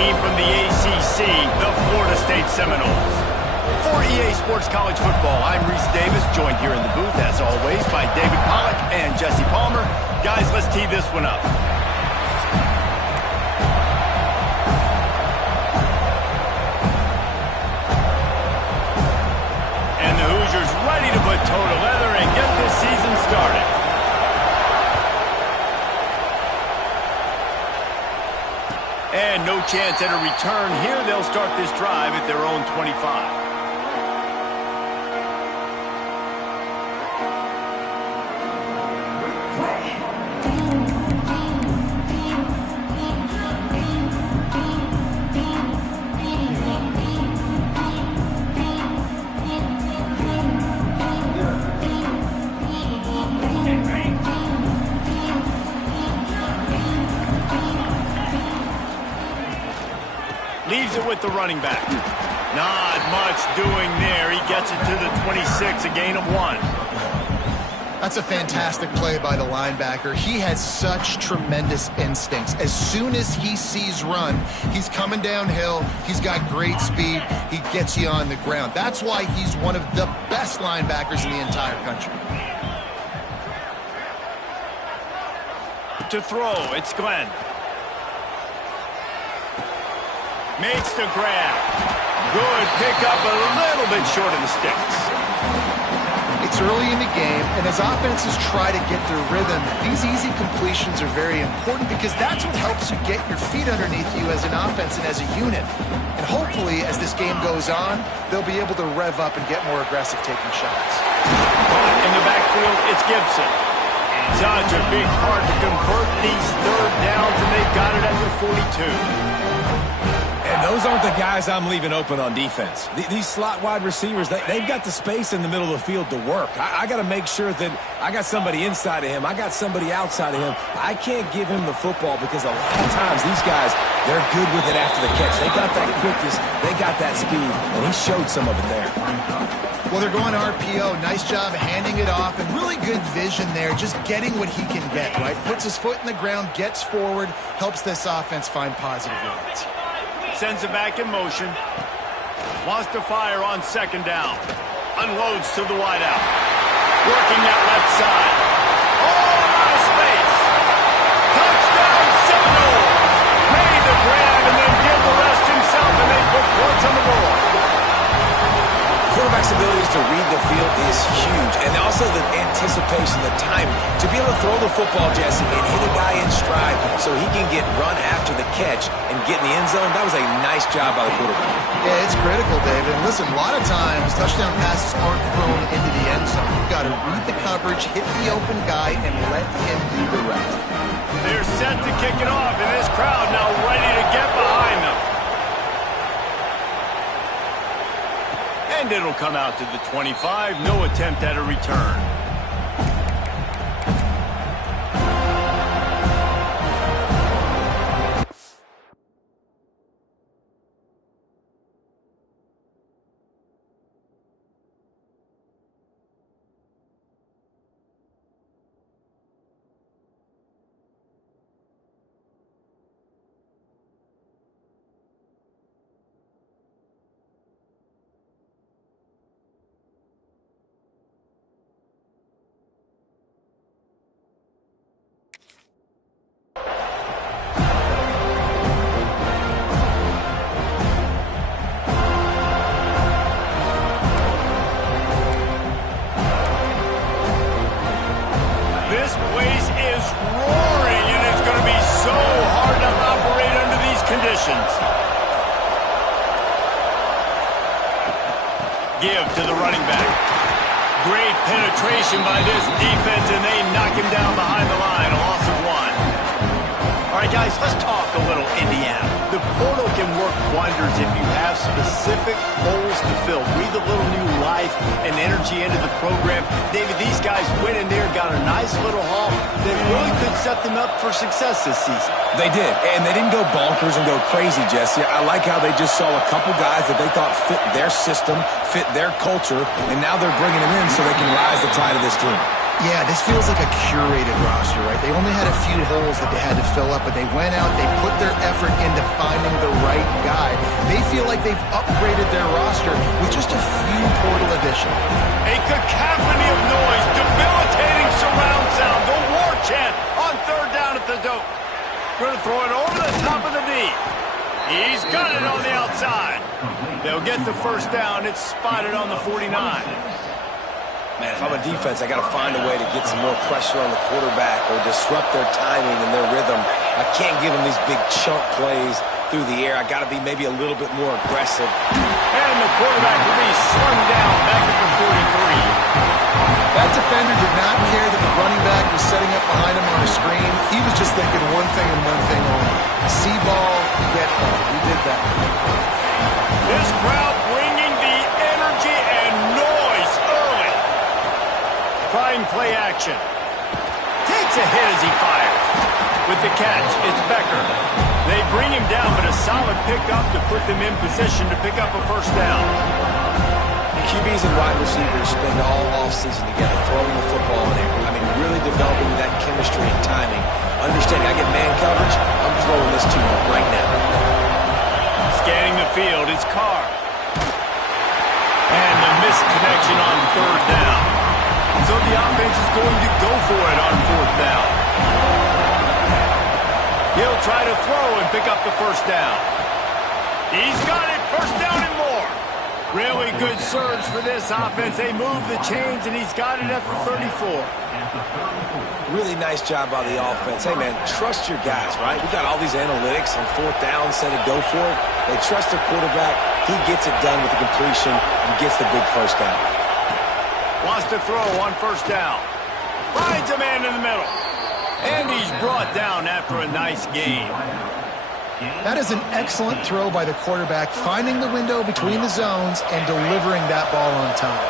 team from the ACC, the Florida State Seminoles. For EA Sports College Football, I'm Reese Davis, joined here in the booth, as always, by David Pollack and Jesse Palmer. Guys, let's tee this one up. And the Hoosiers ready to put toe to leather and get this season started. And no chance at a return here. They'll start this drive at their own 25. Leaves it with the running back. Not much doing there. He gets it to the 26, a gain of 1. That's a fantastic play by the linebacker. He has such tremendous instincts. As soon as he sees run, he's coming downhill. He's got great speed. He gets you on the ground. That's why he's one of the best linebackers in the entire country. To throw, it's Glenn. Makes the grab. Good pickup, a little bit short of the sticks. It's early in the game, and as offenses try to get their rhythm, these easy completions are very important because that's what helps you get your feet underneath you as an offense and as a unit. And hopefully, as this game goes on, they'll be able to rev up and get more aggressive taking shots. In the backfield, it's Gibson. Such a big part to convert these third downs, and they've got it at the 42. And those aren't the guys I'm leaving open on defense. These slot wide receivers, they've got the space in the middle of the field to work. I got to make sure that I got somebody inside of him. I got somebody outside of him. I can't give him the football because a lot of times these guys, they're good with it after the catch. They got that quickness. They got that speed, and he showed some of it there. Well, they're going RPO. Nice job handing it off, and really good vision there, just getting what he can get, right? Puts his foot in the ground, gets forward, helps this offense find positive yards. Sends it back in motion. Wants to fire on second down. Unloads to the wideout. Working that left side. Oh, out of space. Touchdown Seminoles. Made the grab and then did the rest himself, and they put points on the board. Quarterback's abilities to read the field is huge, and also the anticipation, the time to be able to throw the football, Jesse, and hit a guy in stride so he can get run after the catch and get in the end zone. That was a nice job by the quarterback. Yeah, it's critical, David. And listen, a lot of times touchdown passes aren't thrown into the end zone. You've got to read the coverage, hit the open guy, and let him do the rest. They're set to kick it off, and this crowd now ready to get behind them. And it'll come out to the 25. No attempt at a return. This place is roaring, and it's going to be so hard to operate under these conditions. Give to the running back. Great penetration by this defense, and they knock him down behind the line. A loss of 1. All right, guys, let's talk a little Indiana. The portal can work wonders if you have specific holes to fill. Breathe a little new life and energy into the program. David, these guys went in there, got a nice little haul that really could set them up for success this season. They did, and they didn't go bonkers and go crazy, Jesse. I like how they just saw a couple guys that they thought fit their system, fit their culture, and now they're bringing them in so they can rise the tide of this team. Yeah, this feels like a curated roster, right? They only had a few holes that they had to fill up, but they went out, they put their effort into finding the right like they've upgraded their roster with just a few portal additions. A cacophony of noise, debilitating surround sound, the war chant on third down at the dope. Going to throw it over the top of the D. He's got it on the outside. They'll get the first down. It's spotted on the 49. Man, if I'm a defense, I got to find a way to get some more pressure on the quarterback or disrupt their timing and their rhythm. I can't give them these big chunk plays through the air. I got to be maybe a little bit more aggressive. And the quarterback will be slung down back at the 43. That defender did not care that the running back was setting up behind him on a screen. He was just thinking one thing and one thing only. See ball, get ball. He did that. This crowd bringing the energy and noise early. Trying play action. Takes a hit as he fires. With the catch, it's Becker. They bring him down, but a solid pickup to put them in position to pick up a first down. QBs and wide receivers spend all offseason together throwing the football in there. I mean, really developing that chemistry and timing. Understanding I get man coverage, I'm throwing this to you right now. Scanning the field, it's Carr. And the missed connection on third down. So the offense is going to go for it on fourth down. He'll try to throw and pick up the first down. He's got it, first down and more. Really good surge for this offense. They move the chains, and he's got it at the 34. Really nice job by the offense. Hey, man, trust your guys, right? We got all these analytics on fourth down, said to go for it. They trust their quarterback. He gets it done with the completion and gets the big first down. Wants to throw on first down. Finds a man in the middle. And he's brought down after a nice gain. That is an excellent throw by the quarterback, finding the window between the zones and delivering that ball on time.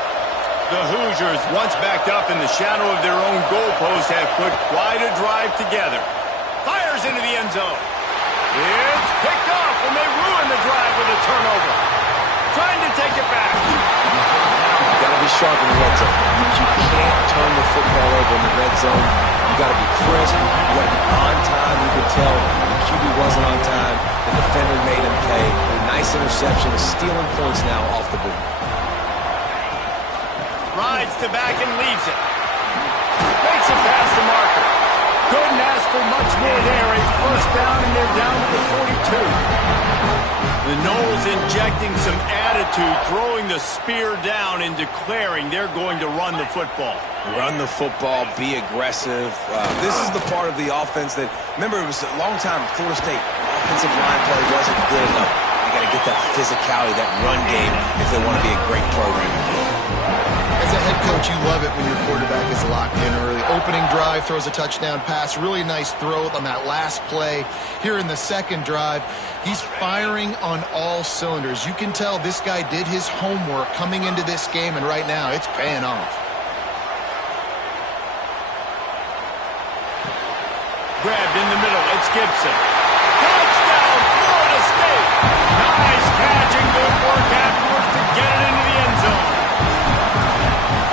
The Hoosiers, once backed up in the shadow of their own goalpost, have put quite a drive together. Fires into the end zone. It's picked off, and they ruin the drive with a turnover. Trying to take it back. You got to be sharp in the red zone. You can't turn the football over in the red zone. You got to be crisp. You got to be on time. You can tell the QB wasn't on time. The defender made him pay. Nice interception, stealing points now off the board. Rides to back and leaves it. Makes a pass to Marker. Couldn't ask for much more there. A first down, and they're down to the 42. The Noles injecting some attitude, throwing the spear down and declaring they're going to run the football. Run the football, be aggressive. This is the part of the offense that, remember, it was a long time, Florida State offensive line play wasn't good enough. They got to get that physicality, that run game, if they want to be a great program. As a head coach, you love it when your quarterback is locked in early. Opening drive, throws a touchdown pass. Really nice throw on that last play. Here in the second drive, he's firing on all cylinders. You can tell this guy did his homework coming into this game, and right now it's paying off. Grabbed in the middle, it's Gibson. Touchdown, Florida State! Nice catch and good work afterwards to get it into the end zone.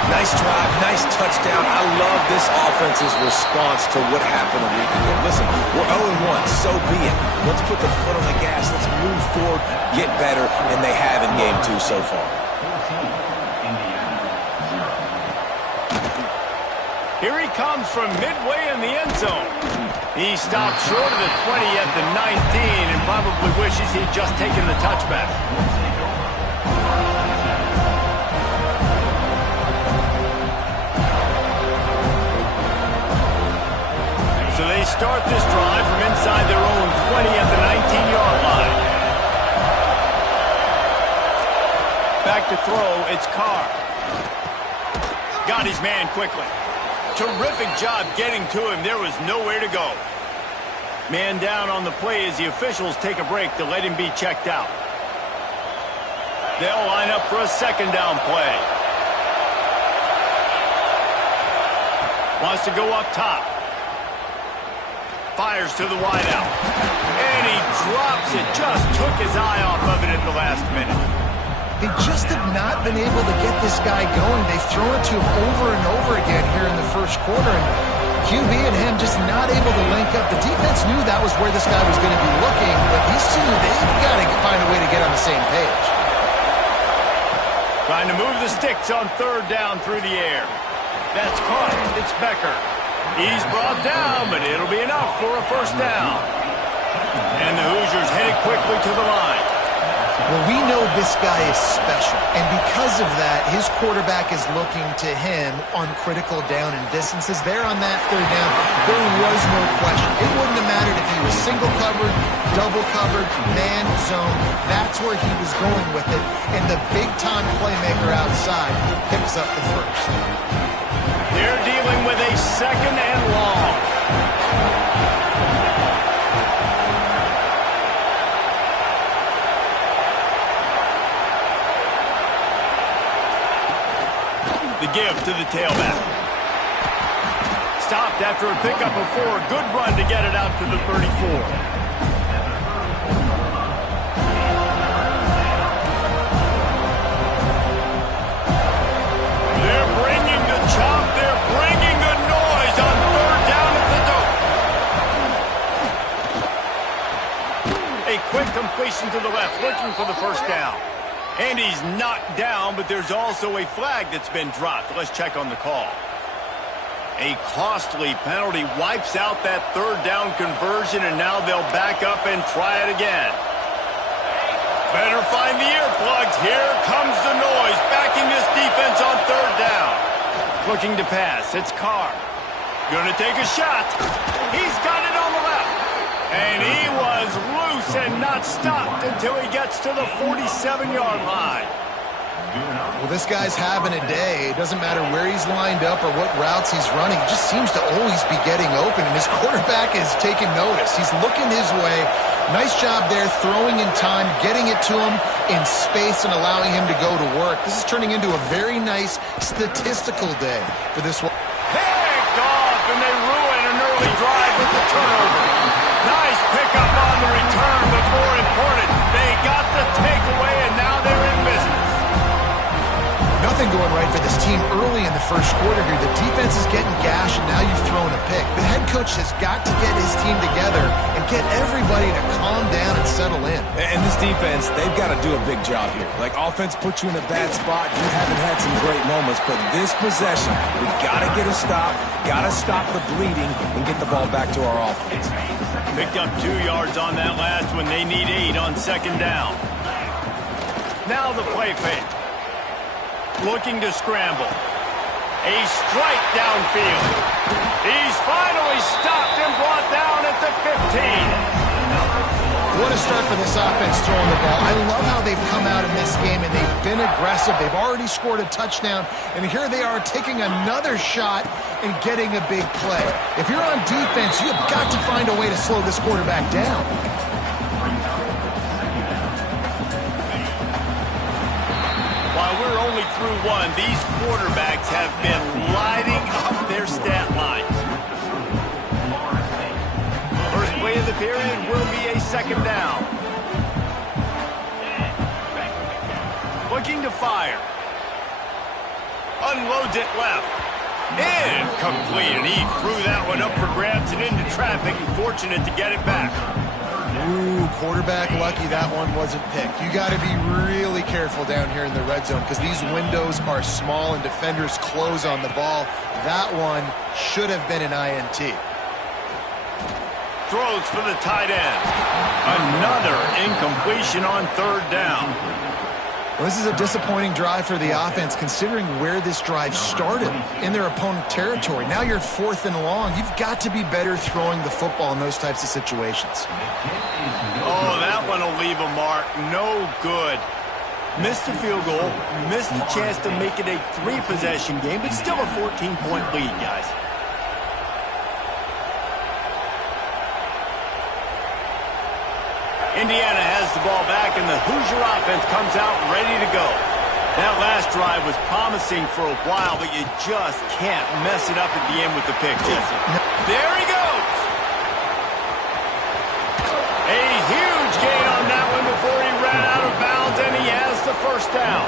Nice drive, nice touchdown. I love this offense's response to what happened a week ago. Listen, we're 0-1, so be it. Let's put the foot on the gas. Let's move forward, get better, and they have in game 2 so far. Here he comes from midway in the end zone. He stopped short of the 20 at the 19 and probably wishes he'd just taken the touchback. So they start this drive from inside their own 20 at the 19-yard line. Back to throw, it's Carr. Got his man quickly. Terrific job getting to him. There was nowhere to go. Man down on the play as the officials take a break to let him be checked out. They'll line up for a second down play. Wants to go up top. Fires to the wideout. And he drops it. Just took his eye off of it at the last minute. They just have not been able to get this guy going. They've thrown it to him over and over again here in the first quarter, and QB and him just not able to link up. The defense knew that was where this guy was going to be looking, but these two, they've got to find a way to get on the same page. Trying to move the sticks on third down through the air. That's caught. It's Becker. He's brought down, but it'll be enough for a first down. And the Hoosiers headed quickly to the line. Well, we know this guy is special, and because of that, his quarterback is looking to him on critical down and distances. There on that third down, there was no question. It wouldn't have mattered if he was single covered, double covered, man, zone. That's where he was going with it, and the big-time playmaker outside picks up the first. They're dealing with a second and long. The give to the tailback. Stopped after a pickup of 4. Good run to get it out to the 34. They're bringing the chop. They're bringing the noise on third down at the dope. A quick completion to the left, looking for the first down. And he's knocked down, but there's also a flag that's been dropped. Let's check on the call. A costly penalty wipes out that third down conversion, and now they'll back up and try it again. Better find the earplugs. Here comes the noise, backing this defense on third down. Looking to pass. It's Carr. Gonna take a shot. He's got it on the left. And he was loose and not stopped until he gets to the 47-yard line. Well, this guy's having a day. It doesn't matter where he's lined up or what routes he's running. He just seems to always be getting open, and his quarterback is taking notice. He's looking his way. Nice job there, throwing in time, getting it to him in space and allowing him to go to work. This is turning into a very nice statistical day for this one. Picked off, and they ruin an early drive with the turnover. Nice pickup on the return, but more important, they got the takeaway, and now they're in business. Nothing going right for this team early in the first quarter here. The defense is getting gashed, and now you've thrown a pick. The head coach has got to get his team together and get everybody to calm down and settle in. And this defense, they've got to do a big job here. Like, offense puts you in a bad spot. You haven't had some great moments, but this possession, we got to get a stop, got to stop the bleeding, and get the ball back to our offense. Picked up 2 yards on that last one. They need 8 on second down. Now the play fake. Looking to scramble. A strike downfield. He's finally stopped and brought down at the 15. What a start for this offense throwing the ball. I love how they've come out in this game, and they've been aggressive. They've already scored a touchdown, and here they are taking another shot and getting a big play. If you're on defense, you've got to find a way to slow this quarterback down. While we're only through one, these quarterbacks have been lighting up their stat lines. First play of the period will be a second down. Looking to fire. Unloads it left. Incomplete, and he threw that one up for grabs and into traffic, and fortunate to get it back. Ooh, quarterback lucky that one wasn't picked. You got to be really careful down here in the red zone because these windows are small and defenders close on the ball. That one should have been an INT. Throws for the tight end. Another incompletion on third down. Well, this is a disappointing drive for the offense considering where this drive started in their opponent territory. Now you're 4th and long. You've got to be better throwing the football in those types of situations. Oh, that one will leave a mark. No good. Missed the field goal, missed the chance to make it a 3-possession game, but still a 14-point lead, guys. Indiana has the ball back, and the Hoosier offense comes out ready to go. That last drive was promising for a while, but you just can't mess it up at the end with the pick, Jesse. There he goes! A huge gain on that one before he ran out of bounds, and he has the first down.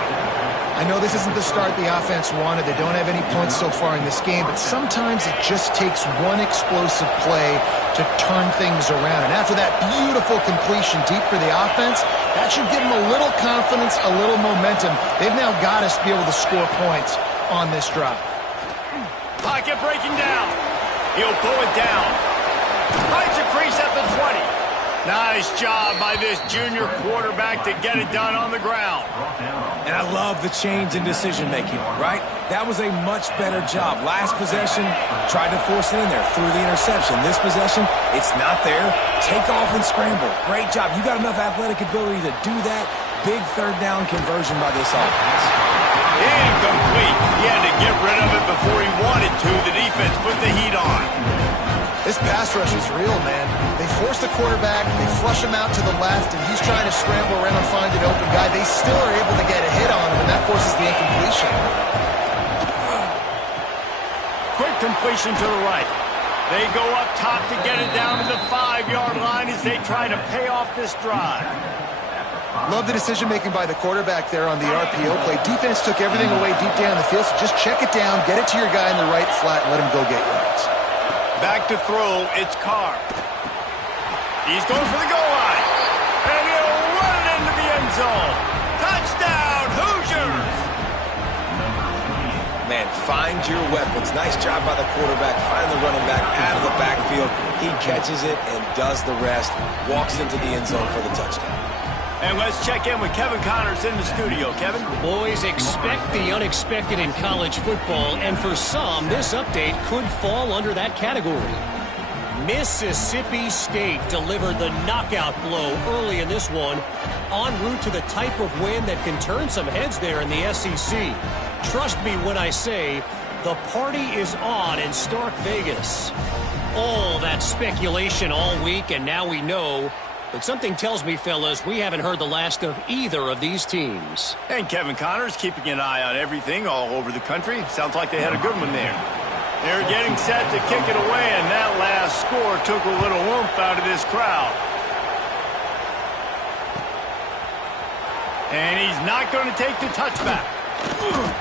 I know this isn't the start the offense wanted. They don't have any points so far in this game, but sometimes it just takes one explosive play to turn things around. And after that beautiful completion deep for the offense, that should give them a little confidence, a little momentum. They've now got us to be able to score points on this drive. Pocket breaking down. He'll pull it down. Finds a crease at the 20. Nice job by this junior quarterback to get it done on the ground. And I love the change in decision-making, right? That was a much better job. Last possession, tried to force it in there, threw the interception. This possession, it's not there. Take off and scramble. Great job. You got enough athletic ability to do that. Big third down conversion by this offense. Incomplete. He had to get rid of it before he wanted to. The defense put the heat on. This pass rush is real, man. They force the quarterback, they flush him out to the left, and he's trying to scramble around and find an open guy. They still are able to get a hit on him, and that forces the incompletion. Quick completion to the right. They go up top to get it down to the 5-yard line as they try to pay off this drive. Love the decision-making by the quarterback there on the RPO play. Defense took everything away deep down the field, so just check it down, get it to your guy in the right flat, and let him go get yards. Back to throw, it's Carr. He's going for the goal line. And he'll run it into the end zone. Touchdown, Hoosiers! Man, find your weapons. Nice job by the quarterback. Find the running back out of the backfield. He catches it and does the rest. Walks into the end zone for the touchdown. And let's check in with Kevin Connors in the studio. Kevin? Boys, expect the unexpected in college football, and for some, this update could fall under that category. Mississippi State delivered the knockout blow early in this one, en route to the type of win that can turn some heads there in the SEC. Trust me when I say the party is on in Stark Vegas. All that speculation all week, and now we know. But something tells me, fellas, we haven't heard the last of either of these teams. And Kevin Connors keeping an eye on everything all over the country. Sounds like they had a good one there. They're getting set to kick it away, and that last score took a little oomph out of this crowd. And he's not going to take the touchback.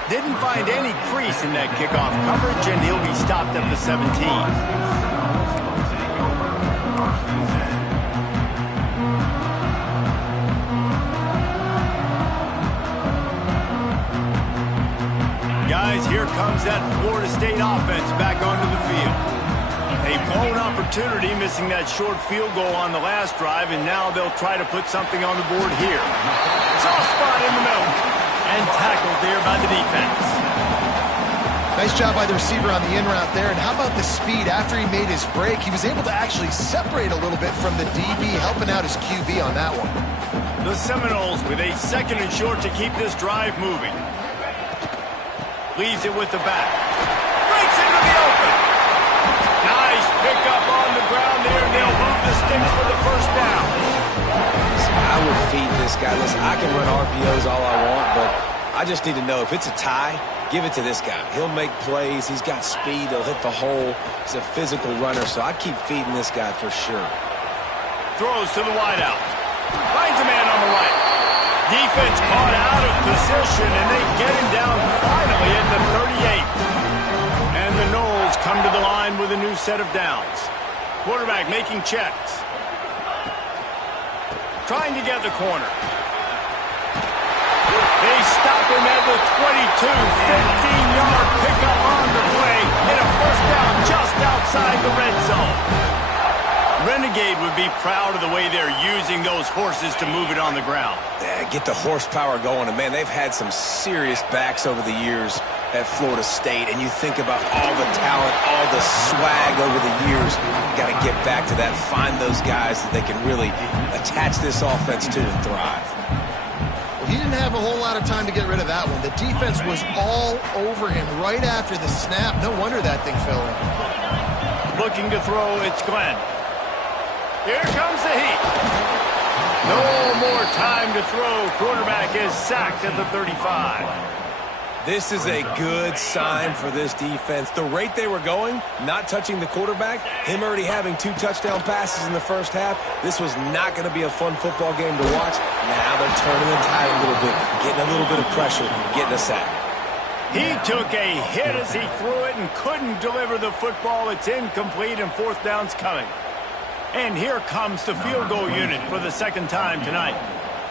Didn't find any crease in that kickoff coverage, and he'll be stopped at the 17. Guys, here comes that Florida State offense back onto the field. A blown opportunity, missing that short field goal on the last drive, and now they'll try to put something on the board here. Soft spot in the middle, and tackled there by the defense. Nice job by the receiver on the in route there, and how about the speed? After he made his break, he was able to actually separate a little bit from the DB, helping out his QB on that one. The Seminoles with a 2nd and short to keep this drive moving. Leaves it with the back. Breaks into the open. Nice pickup on the ground there, and they'll move the sticks for the first down. I would feed this guy. Listen, I can run RPOs all I want, but I just need to know if it's a tie, give it to this guy. He'll make plays. He's got speed. He'll hit the hole. He's a physical runner, so I keep feeding this guy for sure. Throws to the wideout. Finds a man on the right. Defense caught out of position, and they get him down finally at the 38. And the Noles come to the line with a new set of downs. Quarterback making checks. Trying to get the corner. They stop him at the 22. 15-yard pickup on the play, and a first down just outside the red zone. Renegade would be proud of the way they're using those horses to move it on the ground. Yeah, get the horsepower going. And, man, they've had some serious backs over the years at Florida State. And you think about all the talent, all the swag over the years. You got to get back to that, find those guys that they can really attach this offense to and thrive. Well, he didn't have a whole lot of time to get rid of that one. The defense was all over him right after the snap. No wonder that thing fell in. Looking to throw, it's Glenn. Here comes the heat. No more time to throw. Quarterback is sacked at the 35. This is a good sign for this defense. The rate they were going, not touching the quarterback, him already having 2 touchdown passes in the first half, this was not going to be a fun football game to watch. Now they're start turning the tide a little bit, getting a little bit of pressure, getting a sack. He took a hit as he threw it and couldn't deliver the football. It's incomplete and fourth down's coming. And here comes the field goal unit for the second time tonight.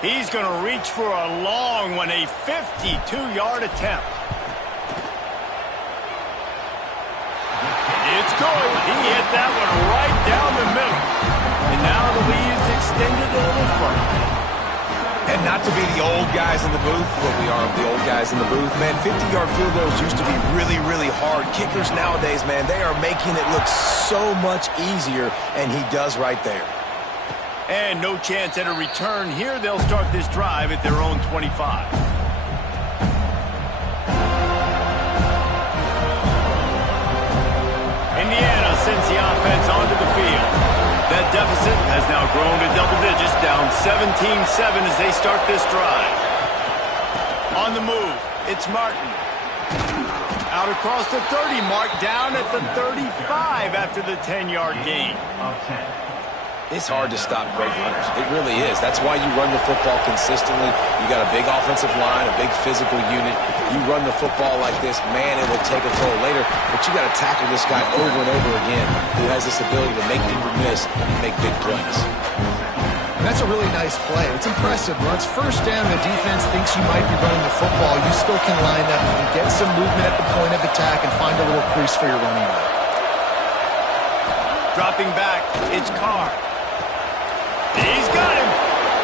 He's going to reach for a long one, a 52-yard attempt. It's good. He hit that one right down the middle. And now the lead is extended a little further. And not to be the old guys in the booth, but we are the old guys in the booth, man, 50-yard field goals used to be really, really hard. Kickers nowadays, man, they are making it look so much easier, and he does right there. And no chance at a return here. They'll start this drive at their own 25. Indiana sends the offense onto the field. That deficit has now grown to double digits, down 17-7 as they start this drive. On the move, it's Martin. Out across the 30 mark, down at the 35 after the 10-yard gain. It's hard to stop great runners. It really is. That's why you run the football consistently. You got a big offensive line, a big physical unit. You run the football like this, man, it will take a toll later. But you got to tackle this guy over and over again who has this ability to make people miss and make big plays. That's a really nice play. It's impressive. When it's first down, the defense thinks you might be running the football. You still can line up and get some movement at the point of attack and find a little crease for your running back. Dropping back, it's Carr. He's got him.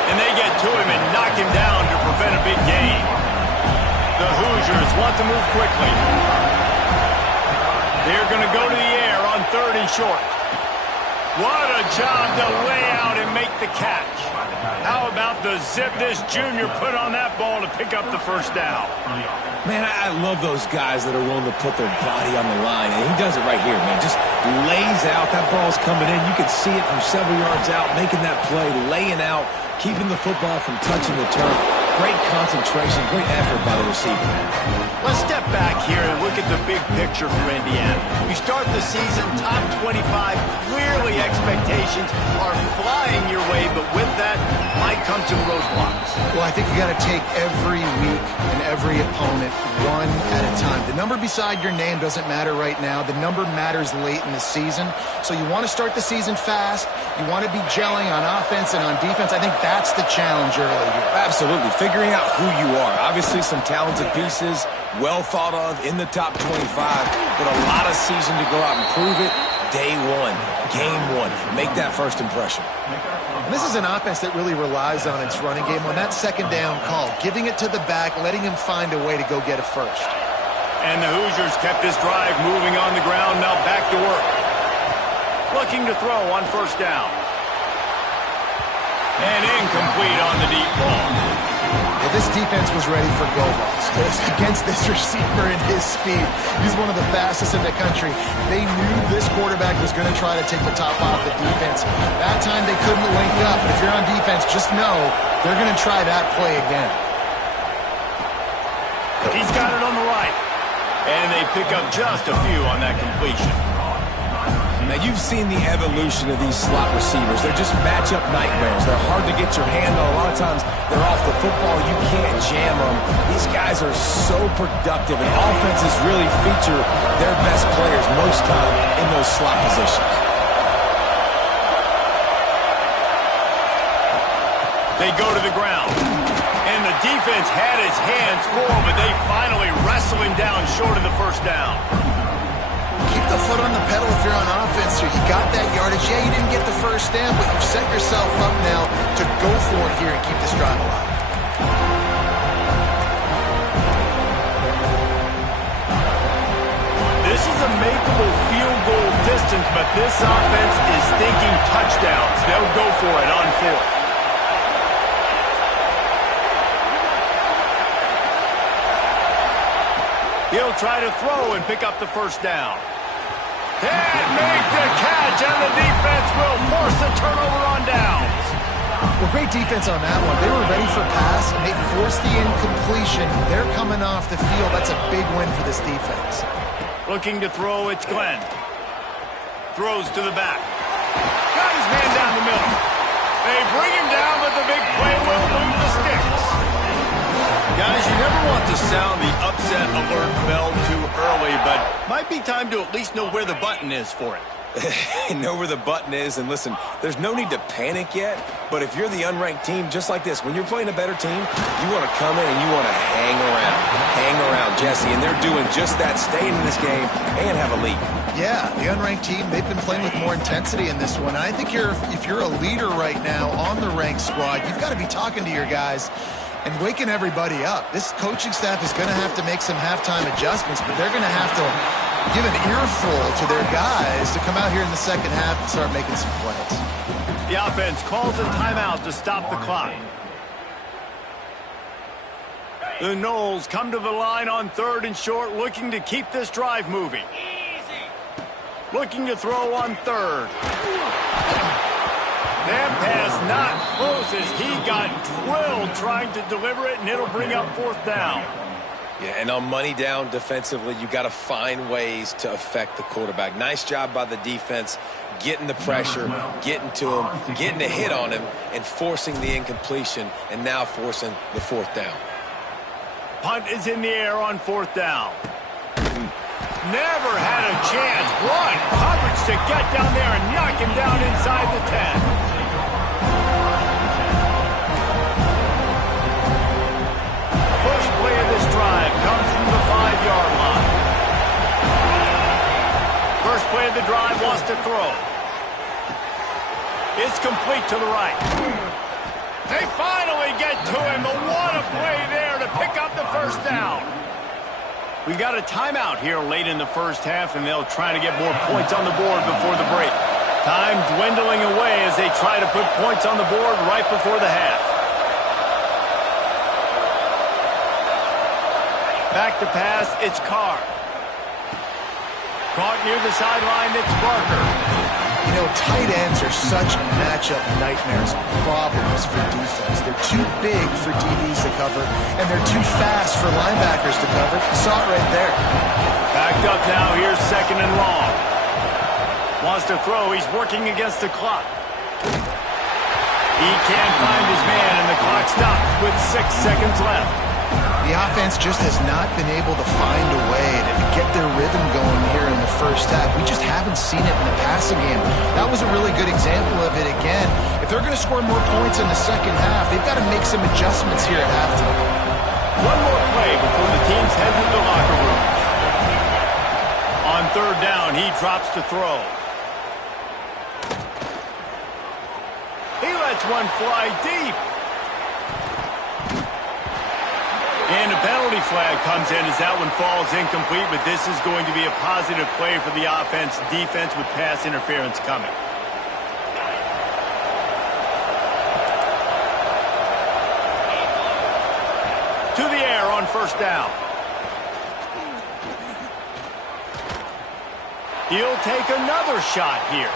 And they get to him and knock him down to prevent a big gain. The Hoosiers want to move quickly. They're going to go to the air on 3rd and short. What a job to lay out and make the catch. How about the zip this junior put on that ball to pick up the first down? Man, I love those guys that are willing to put their body on the line, and he does it right here, man. Just lays out. That ball's coming in. You can see it from several yards out, making that play, laying out, keeping the football from touching the turf. Great concentration, great effort by the receiver. Let's step back here and look at the big picture for Indiana. You start the season top 25. Clearly expectations are flying your way, but with that might come some roadblocks. Well, I think you got to take every week and every opponent one at a time. The number beside your name doesn't matter right now. The number matters late in the season. So you want to start the season fast. You want to be gelling on offense and on defense. I think that's the challenge early here. Absolutely. Figuring out who you are. Obviously some talented pieces, well thought of in the top 25, but a lot of season to go out and prove it. Day one, game one, make that first impression. And this is an offense that really relies on its running game, on that second down call, giving it to the back, letting him find a way to go get a first. And the Hoosiers kept this drive moving on the ground, now back to work. Looking to throw on first down. And incomplete on the deep ball. Well, this defense was ready for go balls. Against this receiver and his speed. He's one of the fastest in the country. They knew this quarterback was going to try to take the top off the defense. That time they couldn't link up. But if you're on defense, just know they're going to try that play again. He's got it on the right. And they pick up just a few on that completion. Now, you've seen the evolution of these slot receivers. They're just matchup nightmares. They're hard to get your hand on. A lot of times, they're off the football. You can't jam them. These guys are so productive, and offenses really feature their best players most time in those slot positions. They go to the ground. And the defense had his hands full, but they finally wrestle him down short of the first down. Keep the foot on the pedal if you're on offense here. You got that yardage. Yeah, you didn't get the first down, but you've set yourself up now to go for it here and keep this drive alive. This is a makeable field goal distance, but this offense is thinking touchdowns. They'll go for it on fourth. He'll try to throw and pick up the first down. And make the catch, and the defense will force the turnover on downs. Well, great defense on that one. They were ready for pass, and they forced the incompletion. They're coming off the field. That's a big win for this defense. Looking to throw, it's Glenn. Throws to the back. Got his man down the middle. They bring him down, but the big play will move the stick. sound the upset alert bell too early, but might be time to at least know where the button is for it. Know where the button is, and listen, there's no need to panic yet, but if you're the unranked team, just like this, when you're playing a better team, you want to come in and you want to hang around, Jesse, and they're doing just that, staying in this game and have a lead. Yeah, the unranked team, they've been playing with more intensity in this one, and I think if you're a leader right now on the ranked squad, you've got to be talking to your guys and waking everybody up. This coaching staff is going to have to make some halftime adjustments, but they're going to have to give an earful to their guys to come out here in the second half and start making some plays. The offense calls a timeout to stop the clock. The Noles come to the line on 3rd and short, looking to keep this drive moving. Looking to throw on 3rd. That pass not close as he got drilled trying to deliver it, and it'll bring up 4th down. Yeah, and on money down defensively, you got to find ways to affect the quarterback. Nice job by the defense, getting the pressure, getting to him, getting a hit on him, and forcing the incompletion, and now forcing the 4th down. Punt is in the air on 4th down. Never had a chance. What coverage to get down there and knock him down inside the 10. First play of this drive comes from the 5-yard line. First play of the drive lost to throw. It's complete to the right. They finally get to him, but what a play there to pick up the 1st down. We got a timeout here late in the first half, and they'll try to get more points on the board before the break. Time dwindling away as they try to put points on the board right before the half. Back to pass, it's Carr. Caught near the sideline, it's Barker. You know, tight ends are such matchup nightmares, problems for defense. They're too big for DBs to cover, and they're too fast for linebackers to cover. You saw it right there. Backed up now, here's 2nd and long. Wants to throw, he's working against the clock. He can't find his man, and the clock stops with 6 seconds left. The offense just has not been able to find a way to get their rhythm going here in the first half. We just haven't seen it in the passing game. That was a really good example of it again. If they're going to score more points in the second half, they've got to make some adjustments here at halftime. One more play before the teams head to the locker rooms. On 3rd down, he drops to throw. He lets one fly deep. And a penalty flag comes in as that one falls incomplete, but this is going to be a positive play for the offense. Defense with pass interference coming. To the air on 1st down. He'll take another shot here.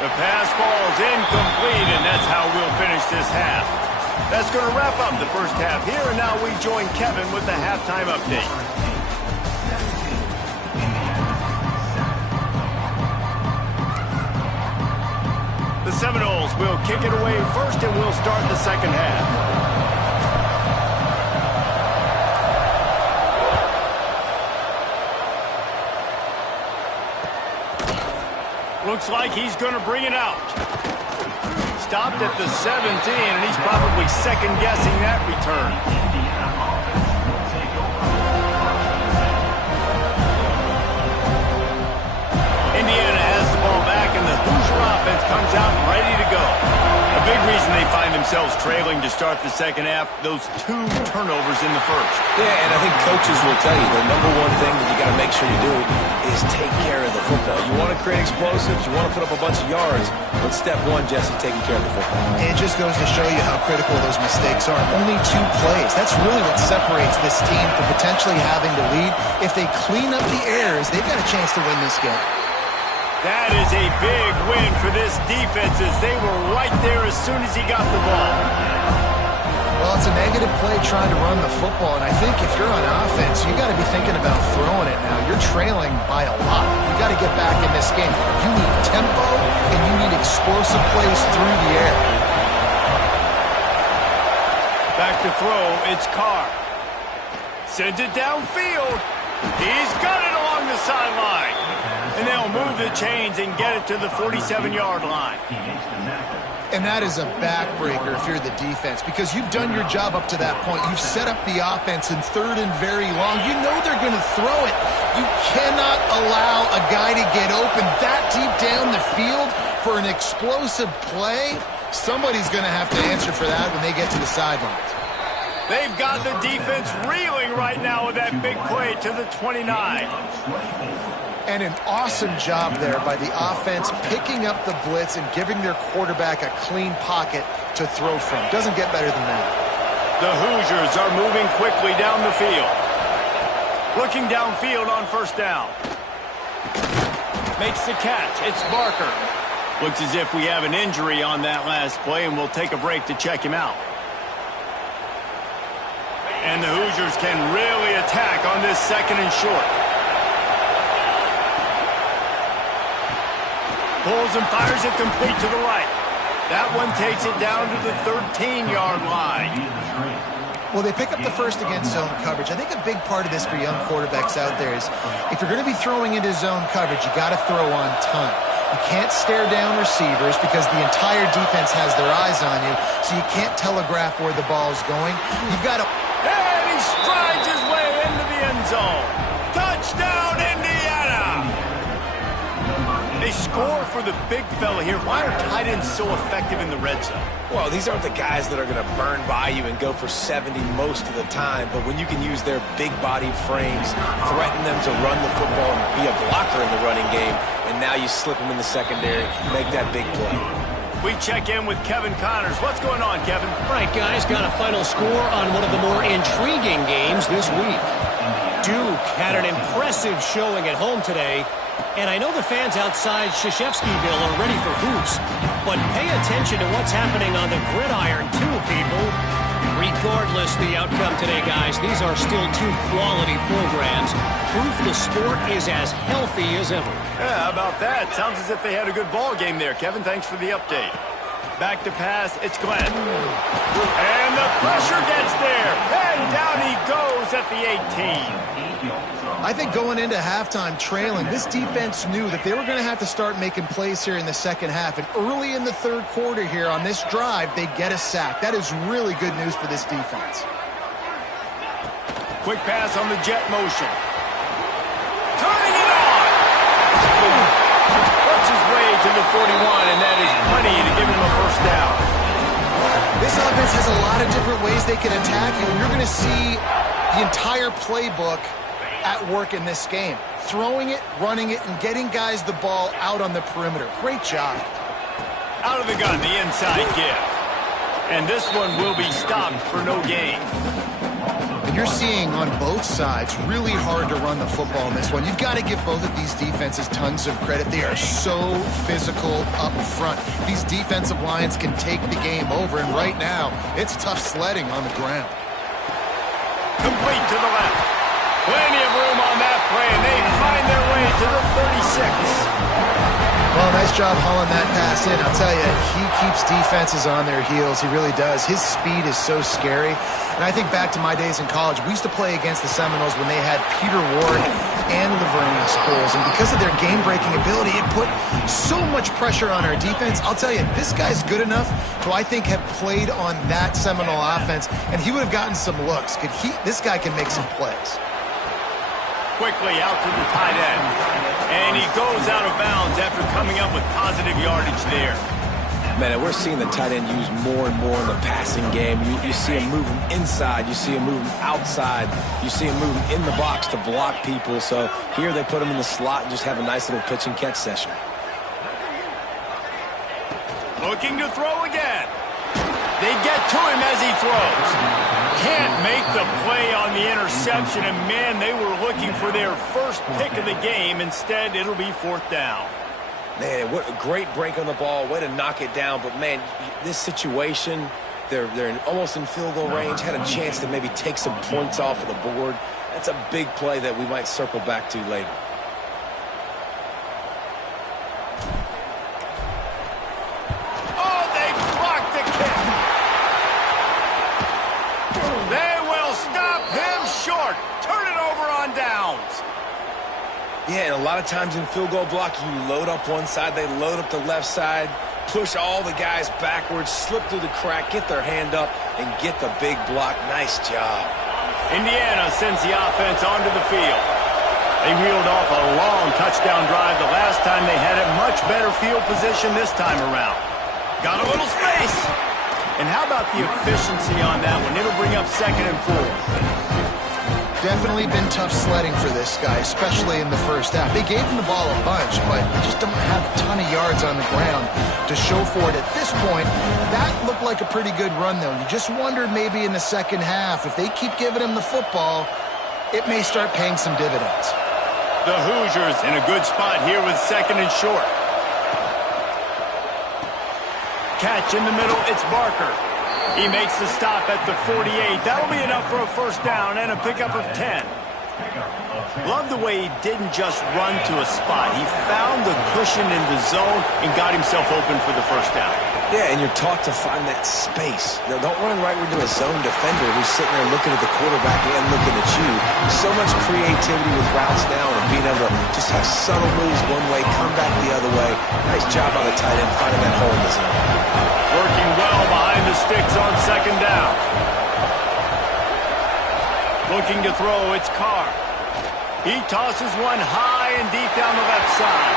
The pass falls incomplete, and that's how we'll finish this half. That's going to wrap up the first half here, and now we join Kevin with the halftime update. The Seminoles will kick it away first, and we'll start the second half. Looks like he's going to bring it out. Stopped at the 17, and he's probably second-guessing that return. Indiana has the ball back, and the Hoosier offense comes out ready to go. A big reason they find themselves trailing to start the second half, those 2 turnovers in the first. Yeah, and I think coaches will tell you the number one thing that you got to make sure you do is take care of the football. You want to create explosives, you want to put up a bunch of yards, but step 1, Jesse, taking care of the football. It just goes to show you how critical those mistakes are. Only 2 plays. That's really what separates this team from potentially having to lead. If they clean up the errors, they've got a chance to win this game. That is a big win for this defense as they were right there as soon as he got the ball. Well, it's a negative play trying to run the football, and I think if you're on offense, you got to be thinking about throwing it now. You're trailing by a lot. You got to get back in this game. You need tempo, and you need explosive plays through the air. Back to throw, it's Carr. Sends it downfield. He's got it along the sideline. And they'll move the chains and get it to the 47-yard line. And that is a backbreaker if you're the defense, because you've done your job up to that point. You've set up the offense in 3rd and very long. You know they're going to throw it. You cannot allow a guy to get open that deep down the field for an explosive play. Somebody's going to have to answer for that when they get to the sidelines. They've got the defense reeling right now with that big play to the 29. And an awesome job there by the offense picking up the blitz and giving their quarterback a clean pocket to throw from. Doesn't get better than that. The Hoosiers are moving quickly down the field. Looking downfield on 1st down. Makes the catch. It's Barker. Looks as if we have an injury on that last play, and we'll take a break to check him out. And the Hoosiers can really attack on this 2nd and short. Pulls and fires it complete to the right. That one takes it down to the 13-yard line. Well, they pick up the first against zone coverage. I think a big part of this for young quarterbacks out there is if you're going to be throwing into zone coverage, you got to throw on time. You can't stare down receivers because the entire defense has their eyes on you, so you can't telegraph where the ball's going. You've got to... And he strides his way into the end zone. Touchdown, Indiana! They score for the big fella here. Why are tight ends so effective in the red zone? Well, these aren't the guys that are going to burn by you and go for 70 most of the time, but when you can use their big-bodied frames, threaten them to run the football and be a blocker in the running game, and now you slip them in the secondary, make that big play. We check in with Kevin Connors. What's going on, Kevin? All right, guys, got a final score on one of the more intriguing games this week. Duke had an impressive showing at home today, and I know the fans outside Krzyzewskiville are ready for hoops, but pay attention to what's happening on the gridiron too, people. Regardless the outcome today, guys, these are still 2 quality programs. Proof the sport is as healthy as ever. Yeah, how about that? Sounds as if they had a good ball game there, Kevin. Thanks for the update. Back to pass, it's Glenn. And the pressure gets there. And down he goes at the 18. I think going into halftime trailing, this defense knew that they were going to have to start making plays here in the 2nd half. And early in the 3rd quarter here on this drive, they get a sack. That is really good news for this defense. Quick pass on the jet motion. Turning it on! Works his way to the 41, and that is plenty to give him a 1st down. This offense has a lot of different ways they can attack you, and you're going to see the entire playbook at work in this game. Throwing it, running it, and getting guys the ball out on the perimeter. Great job. Out of the gun, the inside give. And this one will be stopped for no gain. And you're seeing on both sides really hard to run the football in this one. You've got to give both of these defenses tons of credit. They are so physical up front. These defensive lines can take the game over, and right now, it's tough sledding on the ground. Complete to the left. Plenty of room on that play, and they find their way to the 36. Well, nice job hauling that pass in. I'll tell you, he keeps defenses on their heels. He really does. His speed is so scary. And I think back to my days in college, we used to play against the Seminoles when they had Peter Ward and Laverne schools. And because of their game-breaking ability, it put so much pressure on our defense. I'll tell you, this guy's good enough to, I think, have played on that Seminole offense, and he would have gotten some looks. This guy can make some plays. Quickly out to the tight end. And he goes out of bounds after coming up with positive yardage there. Man, we're seeing the tight end used more and more in the passing game. You see him moving inside. You see him moving outside. You see him moving in the box to block people. So here they put him in the slot and just have a nice little pitch and catch session. Looking to throw again. They get to him as he throws. Can't make the play on the interception, and man, they were looking for their first pick of the game. Instead, it'll be 4th down. Man, what a great break on the ball. Way to knock it down. But, man, this situation, they're almost in field goal range, had a chance to maybe take some points off of the board. That's a big play that we might circle back to later. Oh, they blocked the kick. They will stop him short. Yeah, and a lot of times in field goal block, you load up one side, they load up the left side, push all the guys backwards, slip through the crack, get their hand up, and get the big block. Nice job. Indiana sends the offense onto the field. They reeled off a long touchdown drive the last time they had it. Much better field position this time around. Got a little space. And how about the efficiency on that one? It'll bring up 2nd and 4. Definitely been tough sledding for this guy, especially in the first half. They gave him the ball a bunch, but they just don't have a ton of yards on the ground to show for it. At this point, that looked like a pretty good run, though. You just wondered maybe in the second half, if they keep giving him the football, it may start paying some dividends. The Hoosiers in a good spot here with 2nd and short. Catch in the middle, it's Barker. He makes the stop at the 48. That'll be enough for a first down and a pickup of 10. Love the way he didn't just run to a spot. He found the cushion in the zone and got himself open for the first down. Yeah, and you're taught to find that space. Now, don't run right into a zone defender who's sitting there looking at the quarterback and looking at you. So much creativity with routes now and being able to just have subtle moves one way, come back the other way. Nice job on the tight end finding that hole in the zone. Working well behind the sticks on 2nd down. Looking to throw, it's Carr. He tosses one high and deep down the left side.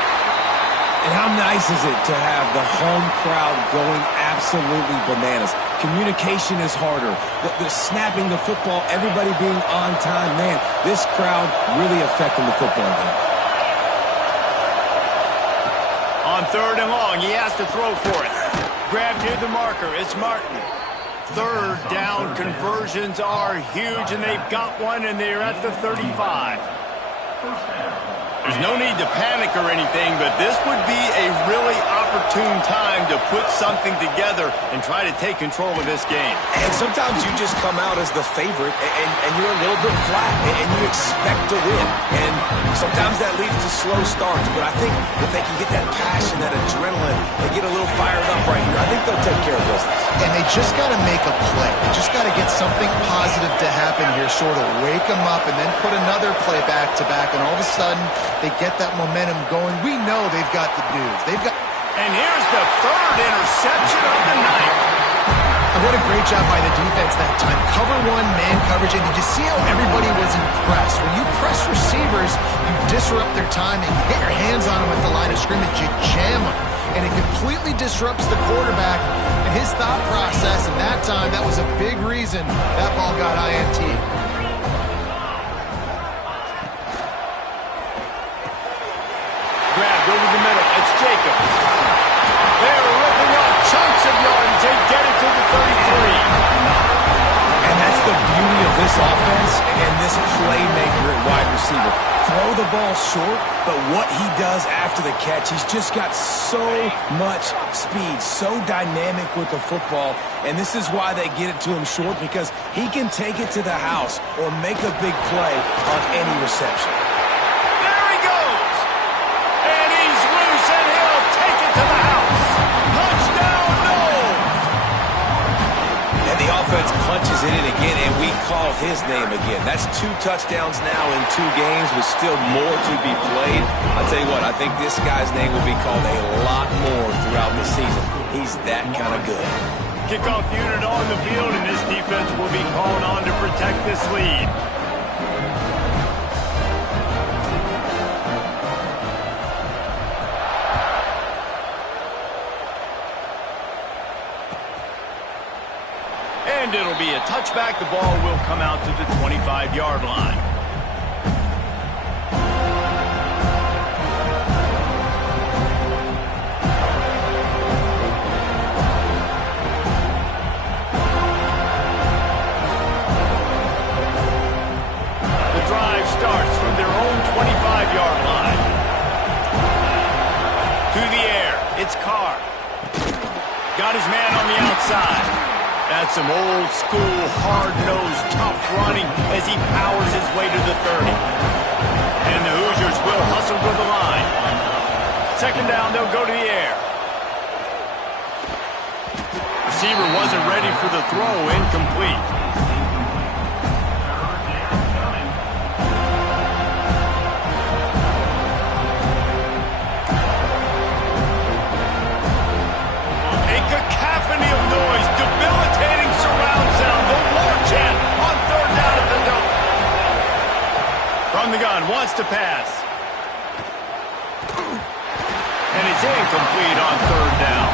And how nice is it to have the home crowd going absolutely bananas? Communication is harder. The snapping the football, everybody being on time. Man, this crowd really affecting the football game. On 3rd and long, he has to throw for it. Grab near the marker, it's Martin. 3rd down conversions are huge, and they've got one, and they're at the 35. There's no need to panic or anything, but this would be a really opportune time to put something together and try to take control of this game. And sometimes you just come out as the favorite, and you're a little bit flat, and you expect to win. And sometimes that leads to slow starts, but I think if they can get that passion, that adrenaline, they get a little fired up right here, I think they'll take care of business. And they just got to make a play. They just got to get something positive to happen here, sort of wake them up, and then put another play back-to-back, and all of a sudden they get that momentum going. We know they've got the dudes. They've got. And here's the 3rd interception of the night. And what a great job by the defense that time. Cover one, man coverage. And did you see how everybody was impressed? When you press receivers, you disrupt their timing. You get your hands on them at the line of scrimmage. You jam them. And it completely disrupts the quarterback and his thought process. And that time, that was a big reason that ball got INT. Grabbed over the middle. It's Jacobs. They're ripping off chunks of yardage. They get it to the 33. And that's the beauty of this offense and this playmaker at wide receiver. Throw the ball short, but what he does after the catch, he's just got so much speed, so dynamic with the football, and this is why they get it to him short, because he can take it to the house or make a big play on any reception. There he goes. And he's loose, and he'll take it to the house. Touchdown, no. And the offense punches it in again, and we call his name again. That's 2 touchdowns now in 2 games with still more to be played. I'll tell you what, I think this guy's name will be called a lot more throughout the season. He's that kind of good. Kickoff unit on the field, and this defense will be called on to protect this lead. And it'll be a touchback. The ball will come out to the 25-yard line. The drive starts from their own 25-yard line. To the air, it's Carr. Got his man on the outside. That's some old-school, hard-nosed, tough running as he powers his way to the 30. And the Hoosiers will hustle to the line. 2nd down, they'll go to the air. Receiver wasn't ready for the throw, incomplete. shotgun, wants to pass. And it's incomplete on third down.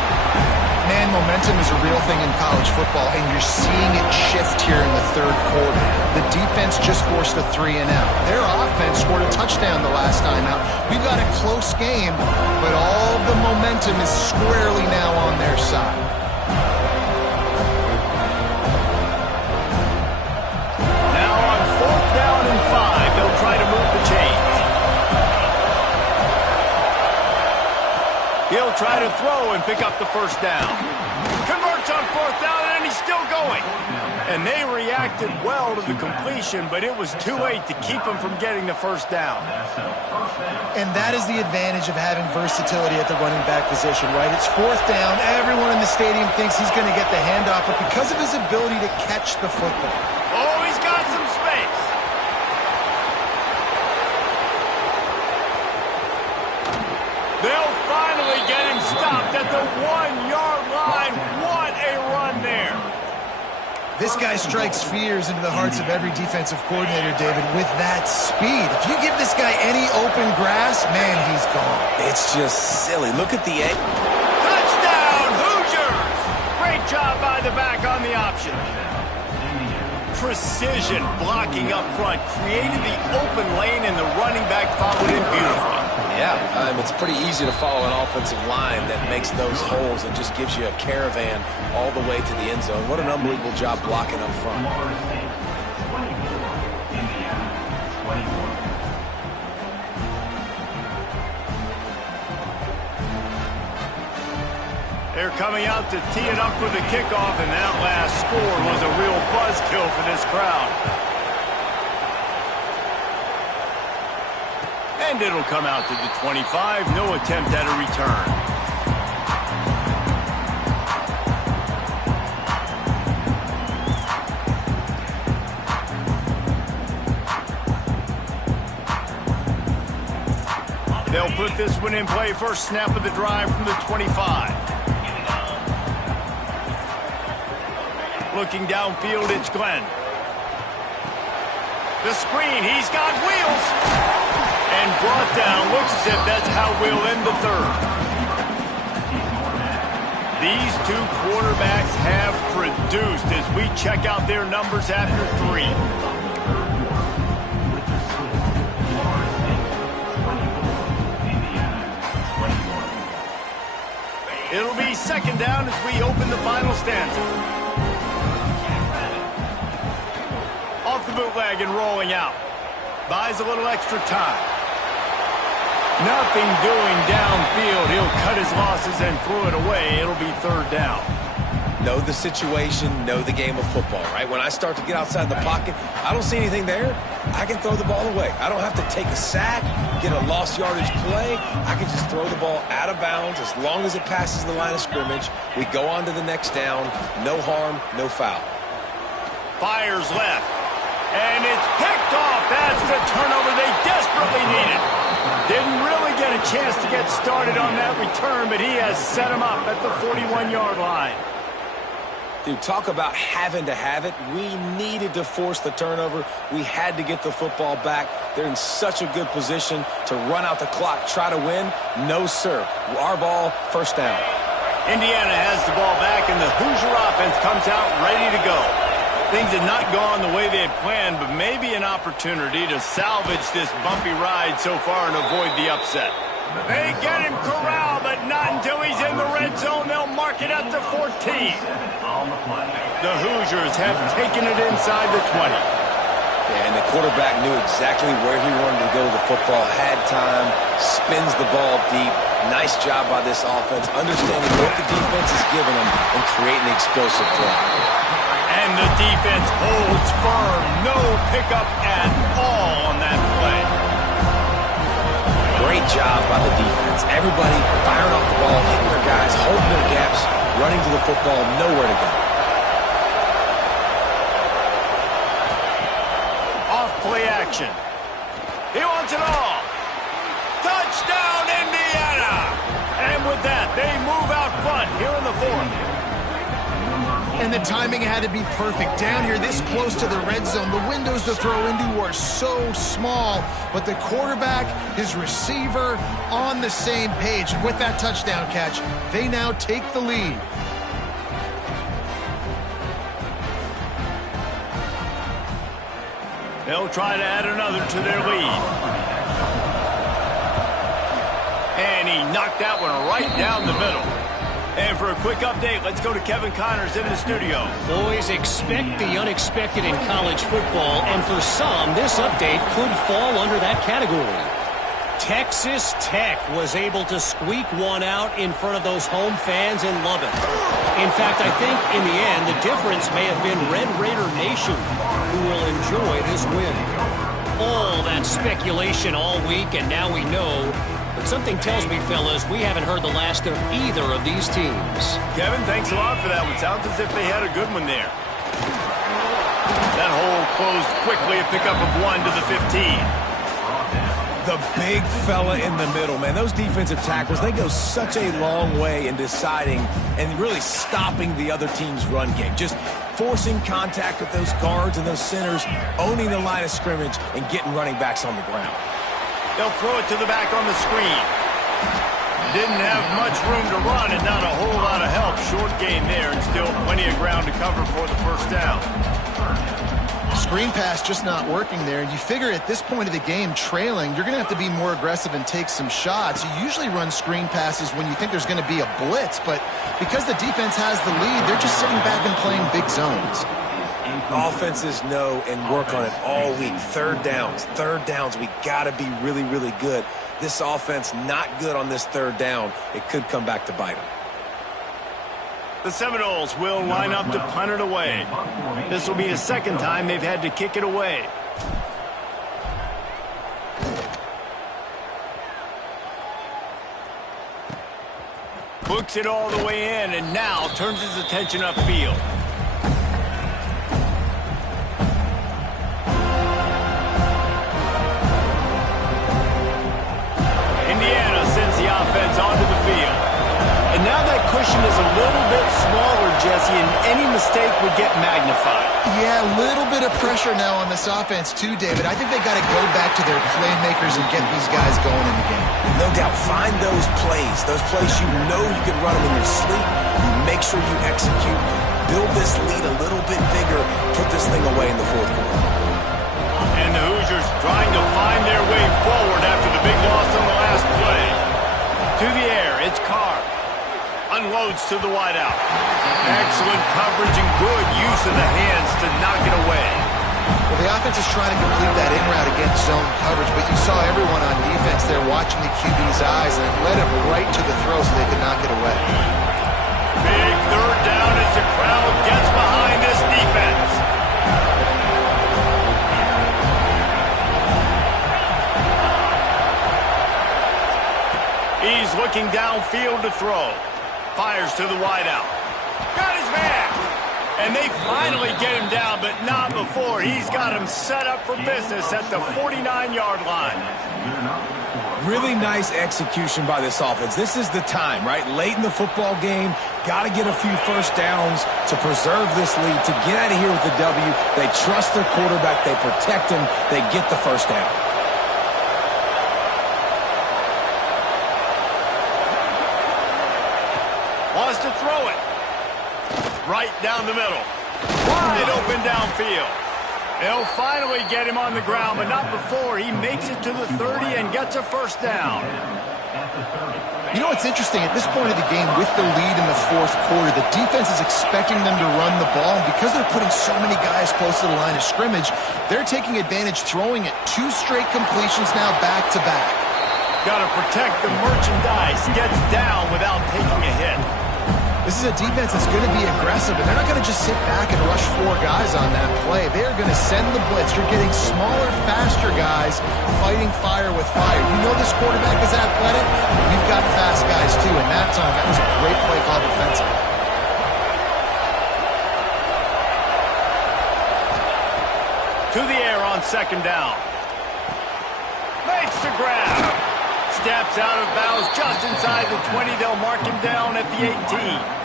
Man, momentum is a real thing in college football, and you're seeing it shift here in the third quarter. The defense just forced a 3-and-out. Their offense scored a touchdown the last time out. We've got a close game, but all the momentum is squarely now on their side. Now on 4th down and 5, they'll try to move the chains. He'll try to throw and pick up the first down. Converts on 4th down, and he's still going. And they reacted well to the completion, but it was too late to keep him from getting the first down. And that is the advantage of having versatility at the running back position, right? It's 4th down. Everyone in the stadium thinks he's going to get the handoff, but because of his ability to catch the football. Oh, he's got some space. They'll finally get him stopped at the 1-yard line. What a run there. This guy strikes fears into the hearts of every defensive coordinator, David, with that speed. If you give this guy any open grass, man, he's gone. It's just silly. Look at the edge. Touchdown, Hoosiers! Great job by the back on the option. Precision blocking up front created the open lane, and the running back followed in beautifully. Yeah, it's pretty easy to follow an offensive line that makes those holes and just gives you a caravan all the way to the end zone. What an unbelievable job blocking up front. They're coming out to tee it up for the kickoff, and that last score was a real buzzkill for this crowd. And it'll come out to the 25. No attempt at a return. They'll put this one in play. First snap of the drive from the 25. Looking downfield, it's Glenn. The screen, he's got wheels. And brought down. Looks as if that's how we'll end the third. These two quarterbacks have produced as we check out their numbers after 3. It'll be 2nd down as we open the final stanza. Off the bootleg and rolling out. Buys a little extra time. Nothing doing downfield. He'll cut his losses and throw it away. It'll be 3rd down. Know the situation, know the game of football, right? When I start to get outside the pocket, I don't see anything there. I can throw the ball away. I don't have to take a sack, get a lost yardage play. I can just throw the ball out of bounds as long as it passes the line of scrimmage. We go on to the next down. No harm, no foul. Fires left. And it's picked off. That's the turnover they desperately needed. Didn't really get a chance to get started on that return, but he has set him up at the 41-yard line. Dude, talk about having to have it. We needed to force the turnover. We had to get the football back. They're in such a good position to run out the clock, try to win. No, sir. Our ball, 1st down. Indiana has the ball back, and the Hoosier offense comes out ready to go. Things had not gone the way they had planned, but maybe an opportunity to salvage this bumpy ride so far and avoid the upset. They get him corralled, but not until he's in the red zone. They'll mark it at the 14. The Hoosiers have taken it inside the 20. Yeah, and the quarterback knew exactly where he wanted to go with the football, had time, spins the ball deep. Nice job by this offense, understanding what the defense is giving them and creating the explosive play. And the defense holds firm. No pickup at all on that play. Great job by the defense. Everybody firing off the ball, hitting their guys, holding their gaps, running to the football, nowhere to go. Off play action. He wants it all. Touchdown, Indiana! And with that, they move out front here in the 4th. And the timing had to be perfect. Down here, this close to the red zone, the windows to throw into are so small, but the quarterback, his receiver, on the same page. And with that touchdown catch, they now take the lead. They'll try to add another to their lead. And he knocked that one right down the middle. And for a quick update, let's go to Kevin Connors in the studio. Boys, expect the unexpected in college football, and for some, this update could fall under that category. Texas Tech was able to squeak one out in front of those home fans in Lubbock. In fact, I think in the end, the difference may have been Red Raider Nation, who will enjoy this win. All that speculation all week, and now we know. But something tells me, fellas, we haven't heard the last of either of these teams. Kevin, thanks a lot for that one. Sounds as if they had a good one there. That hole closed quickly, a pickup of 1 to the 15. The big fella in the middle, man. Those defensive tackles, they go such a long way in deciding and really stopping the other team's run game. Just forcing contact with those guards and those centers, owning the line of scrimmage, and getting running backs on the ground. They'll throw it to the back on the screen. Didn't have much room to run and not a whole lot of help. Short gain there and still plenty of ground to cover for the first down. Screen pass just not working there. You figure at this point of the game, trailing, you're going to have to be more aggressive and take some shots. You usually run screen passes when you think there's going to be a blitz, but because the defense has the lead, they're just sitting back and playing big zones. Offenses know and work on it all week. Third downs, we got to be really, really good. This offense not good on this third down. It could come back to bite them. The Seminoles will line up to punt it away. This will be the second time they've had to kick it away. Hooks it all the way in and now turns his attention upfield. Indiana sends the offense onto the field. And now that cushion is a little bit smaller, Jesse, and any mistake would get magnified. Yeah, a little bit of pressure now on this offense too, David. I think they got to go back to their playmakers and get these guys going in the game. No doubt, find those plays you know you can run them in your sleep. You make sure you execute. Build this lead a little bit bigger. Put this thing away in the fourth quarter. And the Hoosiers trying to find their way forward after the big loss on the last play. To the air, it's Carr. Unloads to the wideout. Excellent coverage and good use of the hands to knock it away. Well, the offense is trying to complete that in route against zone coverage, but you saw everyone on defense there watching the QB's eyes, and it led him right to the throw so they could knock it away. Big third down as the crowd gets behind this defense. He's looking downfield to throw. Fires to the wideout. Got his man. And they finally get him down, but not before. He's got him set up for business at the 49-yard line. Really nice execution by this offense. This is the time, right? Late in the football game, got to get a few first downs to preserve this lead, to get out of here with the W. They trust their quarterback. They protect him. They get the first down. Wants to throw it. Right down the middle. Wide open downfield. They'll finally get him on the ground, but not before he makes it to the 30 and gets a first down. You know what's interesting? At this point of the game, with the lead in the fourth quarter, the defense is expecting them to run the ball, and because they're putting so many guys close to the line of scrimmage, they're taking advantage, throwing it 2 straight completions now back-to-back. Got to protect the merchandise. Gets down without taking a hit. This is a defense that's going to be aggressive, and they're not going to just sit back and rush 4 guys on that play. They are going to send the blitz. You're getting smaller, faster guys fighting fire with fire. You know this quarterback is athletic. We've got fast guys, too, and that time, that was a great play call defensively. To the air on second down. Makes the grab. Steps out of bounds just inside the 20. They'll mark him down at the 18.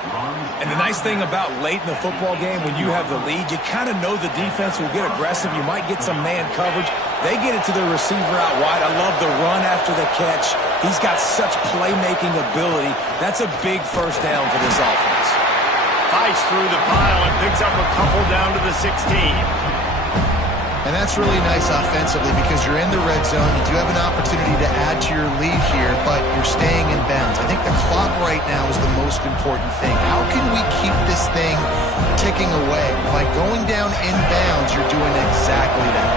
And the nice thing about late in the football game, when you have the lead, you kind of know the defense will get aggressive. You might get some man coverage. They get it to the receiver out wide. I love the run after the catch. He's got such playmaking ability. That's a big first down for this offense. Fights through the pile and picks up a couple down to the 16. And that's really nice offensively because you're in the red zone. You do have an opportunity to add to your lead here, but you're staying in bounds. I think the clock right now is the most important thing. How can we keep this thing ticking away? By going down in bounds, you're doing exactly that.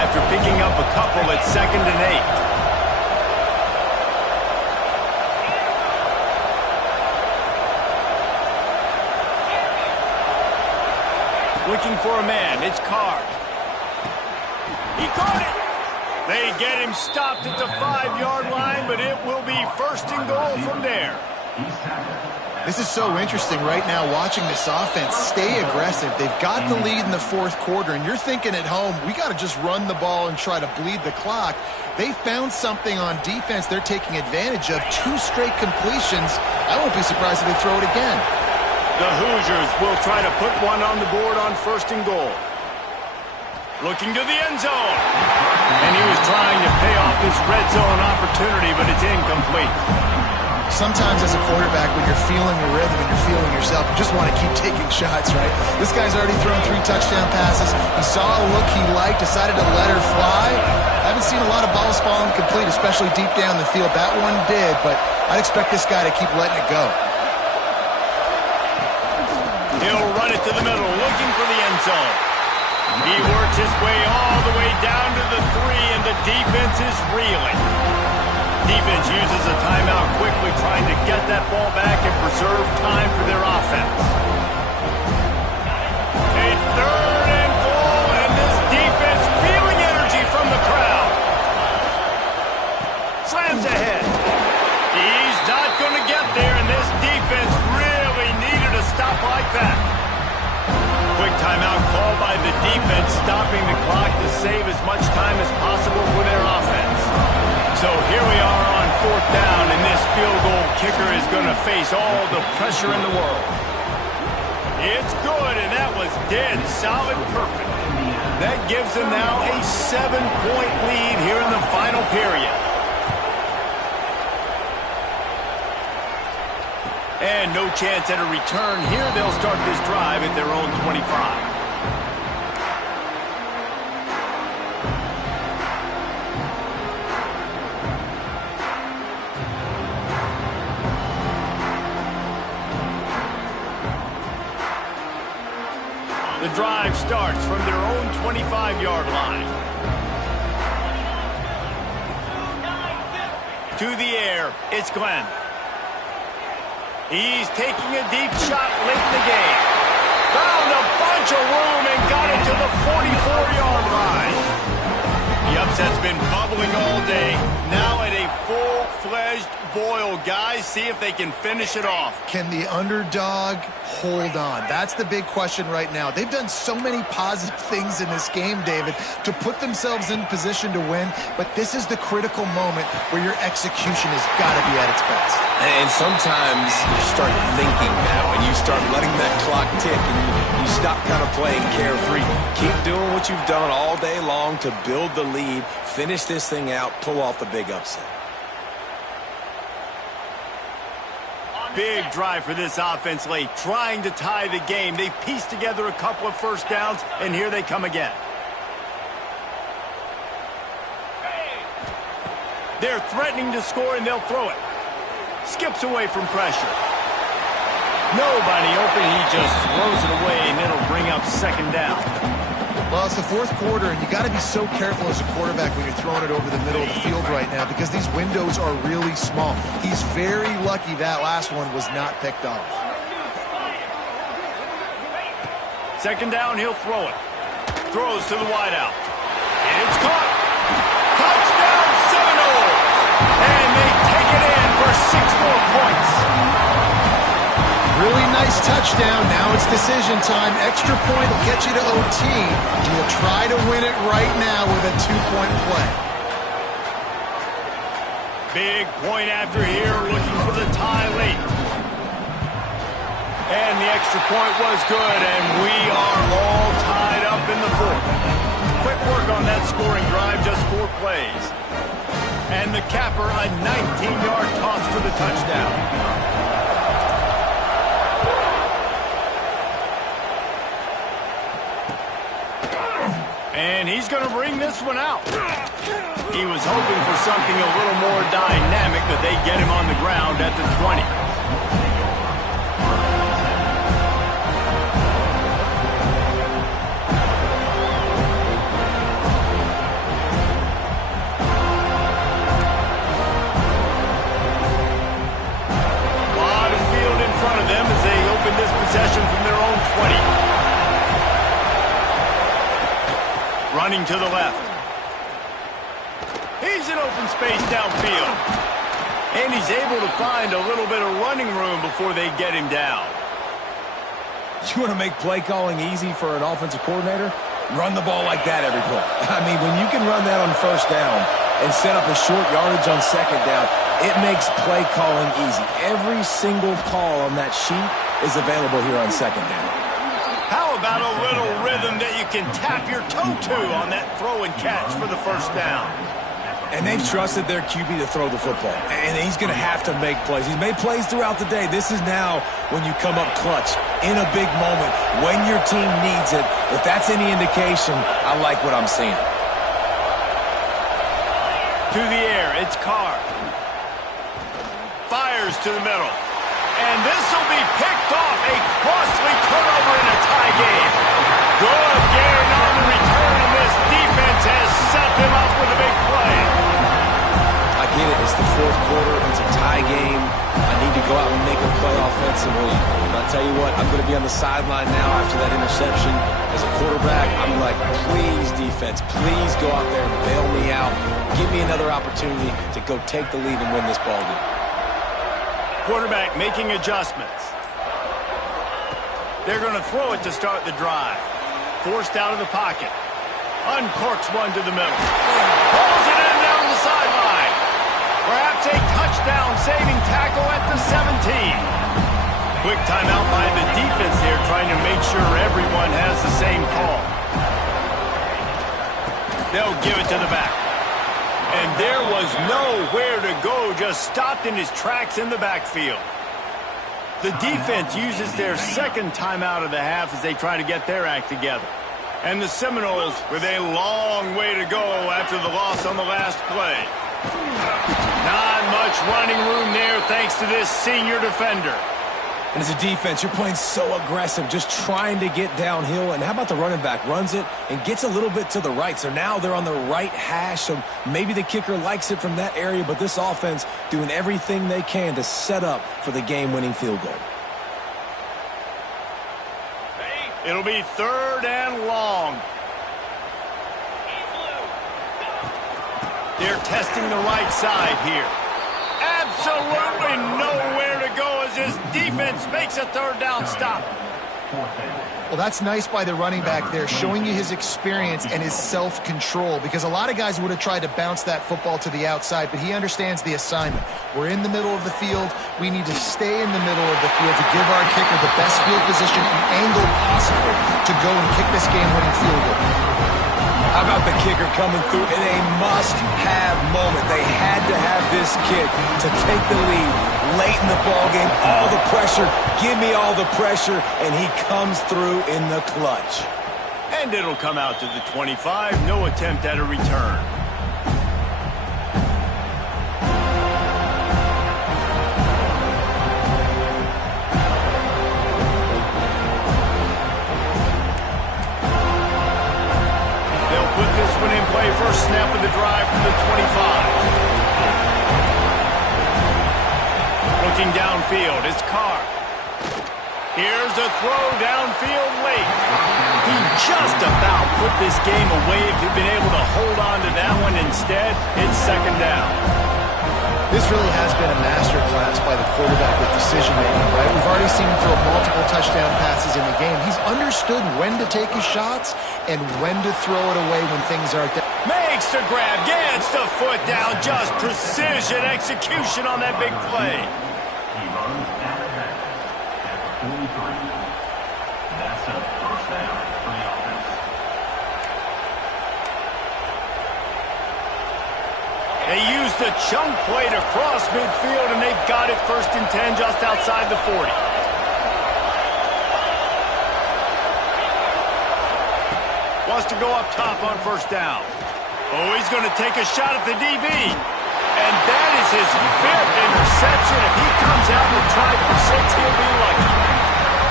After picking up a couple, it's 2nd and 8. Looking for a man. It's Carr. He caught it. They get him stopped at the 5-yard line, but it will be 1st and goal from there. This is so interesting right now watching this offense stay aggressive. They've got the lead in the 4th quarter, and you're thinking at home, we got to just run the ball and try to bleed the clock. They found something on defense they're taking advantage of. 2 straight completions. I won't be surprised if they throw it again. The Hoosiers will try to put one on the board on 1st and goal. Looking to the end zone. And he was trying to pay off this red zone opportunity, but it's incomplete. Sometimes as a quarterback, when you're feeling the rhythm and you're feeling yourself, you just want to keep taking shots, right? This guy's already thrown 3 touchdown passes. He saw a look he liked, decided to let her fly. I haven't seen a lot of balls falling complete, especially deep down the field. That one did, but I'd expect this guy to keep letting it go. He'll run it to the middle, looking for the end zone. He works his way all the way down to the 3, and the defense is reeling. Defense uses a timeout quickly, trying to get that ball back and preserve time for their offense. It's 3rd and goal, and this defense feeling energy from the crowd. Slams ahead. He's not going to get there, and this defense really needed a stop like that. Quick timeout called by the defense, stopping the clock to save as much time as possible for their offense. So here we are on 4th down, and this field goal kicker is going to face all the pressure in the world. It's good, and that was dead solid perfect. That gives them now a 7-point lead here in the final period. And no chance at a return here. They'll start this drive at their own 25. The drive starts from their own 25-yard line. To the air, it's Glenn. He's taking a deep shot late in the game. Found a bunch of room and got it to the 44-yard line. The upset's been bubbling all day. Now at a full-fledged boil. Guys, see if they can finish it off. Can the underdog hold on? That's the big question right now. They've done so many positive things in this game, David, to put themselves in position to win, but this is the critical moment where your execution has got to be at its best. And sometimes you start thinking that when you start letting that clock tick and you stop kind of playing carefree. Keep doing what you've done all day long to build the lead, finish this thing out, pull off the big upset. Big drive for this offense late, trying to tie the game. They pieced together a couple of first downs, and here they come again. They're threatening to score, and they'll throw it. Skips away from pressure. Nobody open. He just throws it away, and it'll bring up 2nd down. Well, it's the 4th quarter, and you got to be so careful as a quarterback when you're throwing it over the middle of the field right now because these windows are really small. He's very lucky that last one was not picked off. 2nd down, he'll throw it. Throws to the wideout. It's caught. Touchdown, Seminoles! And they take it in for 6 more points. Really nice touchdown. Now it's decision time. Extra point will get you to OT. Do you try to win it right now with a 2-point play? Big point after here, looking for the tie late. And the extra point was good, and we are all tied up in the fourth. Quick work on that scoring drive, just 4 plays. And the capper, a 19-yard toss for the touchdown. And he's going to bring this one out. He was hoping for something a little more dynamic, but they get him on the ground at the 20. Them as they open this possession from their own 20. Running to the left. He's in open space downfield. And he's able to find a little bit of running room before they get him down. You want to make play calling easy for an offensive coordinator? Run the ball like that every play. I mean, when you can run that on first down and set up a short yardage on second down, it makes play calling easy. Every single call on that sheet is available here on second down. How about a little rhythm that you can tap your toe to on that throw and catch for the first down? And they've trusted their QB to throw the football. And he's going to have to make plays. He's made plays throughout the day. This is now when you come up clutch in a big moment when your team needs it. If that's any indication, I like what I'm seeing. To the air, it's Carr. Fires to the middle. And this will be picked off. A costly turnover in a tie game. Good gain on the return, and this defense has set them up with a big play. I get it. It's the fourth quarter. It's a tie game. I need to go out and make a play offensively. But I'll tell you what, I'm going to be on the sideline now after that interception. As a quarterback, I'm like, please, defense, please go out there and bail me out. Give me another opportunity to go take the lead and win this ball game. Quarterback making adjustments. They're going to throw it to start the drive. Forced out of the pocket. Uncorks one to the middle. Pulls it in down the sideline. Perhaps a touchdown-saving tackle at the 17. Quick timeout by the defense here, trying to make sure everyone has the same call. They'll give it to the back. And there was nowhere to go, just stopped in his tracks in the backfield. The defense uses their second timeout of the half as they try to get their act together. And the Seminoles with a long way to go after the loss on the last play. Not much running room there thanks to this senior defender. And as a defense, you're playing so aggressive, just trying to get downhill. And how about the running back? Runs it and gets a little bit to the right. So now they're on the right hash. So maybe the kicker likes it from that area. But this offense doing everything they can to set up for the game-winning field goal. It'll be third and long. They're testing the right side here. Absolutely nowhere to go as his defense makes a third down stop. Well, that's nice by the running back there, showing you his experience and his self-control, because a lot of guys would have tried to bounce that football to the outside, but he understands the assignment. We're in the middle of the field. We need to stay in the middle of the field to give our kicker the best field position and angle possible to go and kick this game-winning field goal. How about the kicker coming through in a must-have moment? They had to have this kick to take the lead late in the ballgame. All the pressure, give me all the pressure, and he comes through in the clutch. And it'll come out to the 25. No attempt at a return. Put this one in play, first snap of the drive from the 25. Looking downfield, it's Carr. Here's a throw downfield late. He just about put this game away if he'd been able to hold on to that one. Instead, it's second down. This really has been a masterclass by the quarterback with decision-making, right? We've already seen him throw multiple touchdown passes in the game. He's understood when to take his shots and when to throw it away when things aren't there. Makes the grab, gets the foot down, just precision execution on that big play. They used the chunk play to cross midfield, and they've got it 1st and 10 just outside the 40. Wants to go up top on 1st down. Oh, he's going to take a shot at the DB. And that is his 5th interception. If he comes out and tries for 6, he'll be lucky.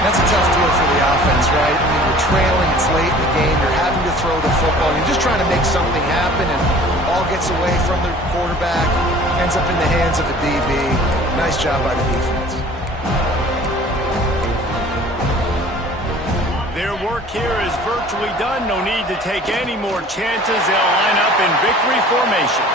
That's a tough deal for the offense, right? I mean, you're trailing, it's late in the game, you're having to throw the football, you're just trying to make something happen, and ball gets away from the quarterback, ends up in the hands of a DB. Nice job by the defense. Their work here is virtually done. No need to take any more chances. They'll line up in victory formation.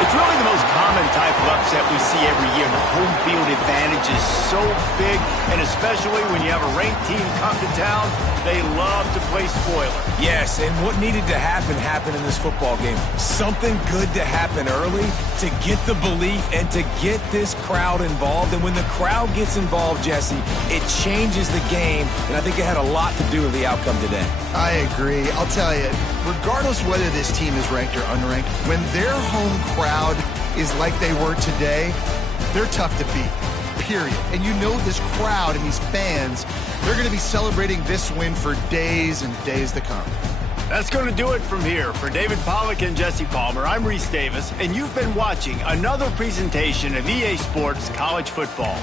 It's really the most common type of upset we see every year. The home field advantage is so big, and especially when you have a ranked team come to town, they love to play spoiler. Yes, and what needed to happen happened in this football game. Something good to happen early to get the belief and to get this crowd involved. And when the crowd gets involved, Jesse, it changes the game, and I think it had a lot to do with the outcome today. I agree. I'll tell you, regardless whether this team is ranked or unranked, when their home crowd is like they were today, they're tough to beat, period. And you know this crowd and these fans, they're going to be celebrating this win for days and days to come. That's going to do it from here. For David Pollack and Jesse Palmer, I'm Reese Davis, and you've been watching another presentation of EA Sports College Football.